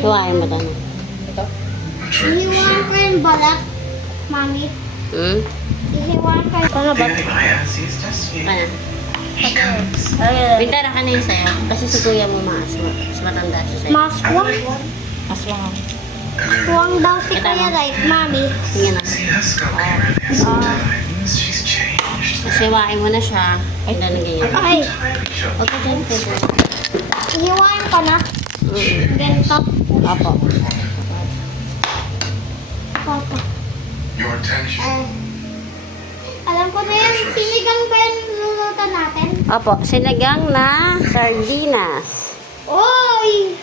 Huwain mo ito. Ito. Ihiwan ko yung balat, mami. Ihiwan ko yung Ano ba? Ano? Pintara ka na yun sa'yo. Kasi si kuya mo mas matanda siya sa'yo. maswang. Aswang. Swang daw si Kuya Right, mami. Sige na. Kasi huwain mo na siya. Ay, na ganyan. Ay, Huwag ka dyan, pwede. ihiwan ko na. Ganito. Opo. Papa. Your attention. Alam ko na yan, sinigang pa yung lulutan natin. Opo, sinigang na sardinas. Oy!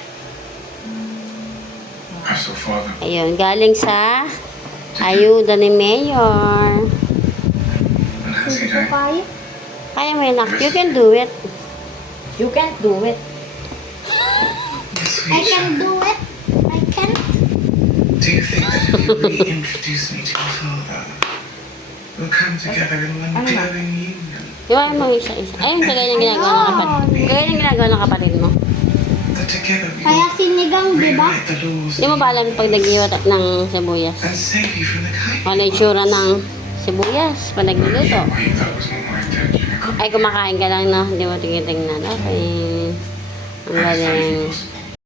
So, Father, Ayun, galing sa ayuda ni Mayor. and how's he Hindi ko doing? kaya. Kaya mo yun, you can do it. You can't do it. I can do it. I can. Do you think that if you reintroduce me to your father, we'll come together in one glowing union? Iwain mo isa-isa. Ayun, kagaya ng ginagawa ng kapatid. Kagaya ng ginagawa ng kapatid mo. That together we Kaya will sinigang, di ba? rewrite the laws Hindi mo ba alam pag nagiwat ng sibuyas? and save you from the kind. Ano yung itsura ng sibuyas pag nagluluto? Wait, that was not my intention. Ay, kumakain ka lang, no? Hindi mo tingin-tingnan. Okay. Ang How is that even galing. possible?